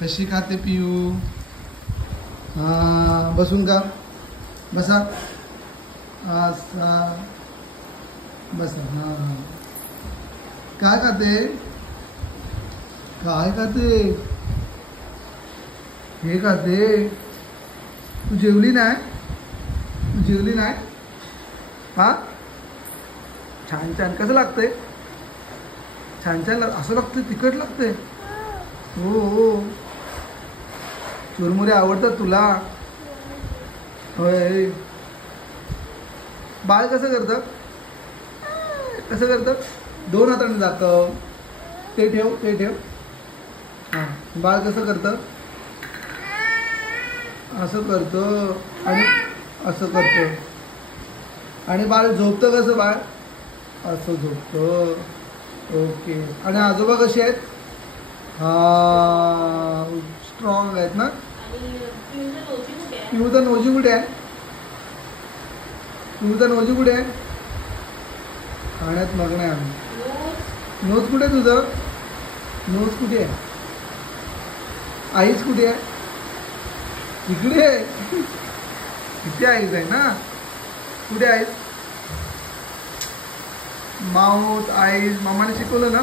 कशी खाते पियू? हां बसून का? बसा असा बसा. हां काय खाते? काय खाते? हे खाते. तू जेवली नाही? तू जेवली नाही? हां छान छान. कसं लागतंय? छान छान असं लागतंय? तिखट लागतंय? हो हो. चुरमुरे आवडतात तुला? होय. बाळ कसं करतं? कसं करतं? 2 हाताने दाखव. ते ठेव ते ठेव. हां बाळ कसं करतं? असं करतं आणि असं करतं. आणि बाळ झोपतं कसं बाळ? असं झोपतं. ओके. आणि आजोबा कसे आहेत? हां स्ट्रॉंग आहेत ना. पिऊचा नोजी कुठे आहे? पिऊचा नोजी कुठे आहे? खाण्यात मग्न आहे आम्ही. नोज कुठे आहे तुझं? नोज कुठे आहे? आईज कुठे आहे? इकडे आहे. इथे आईज आहे ना. कुठे आईज? माउथ आईज मामाने शिकवलं ना.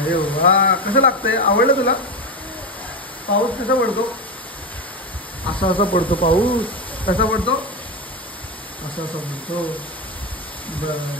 अरे वा. कसं लागतंय? आवडलं तुला? पाऊस कसा पडतो? असा असा पडतो पाऊस. कसा पडतो? असा असा पडतो. बरं.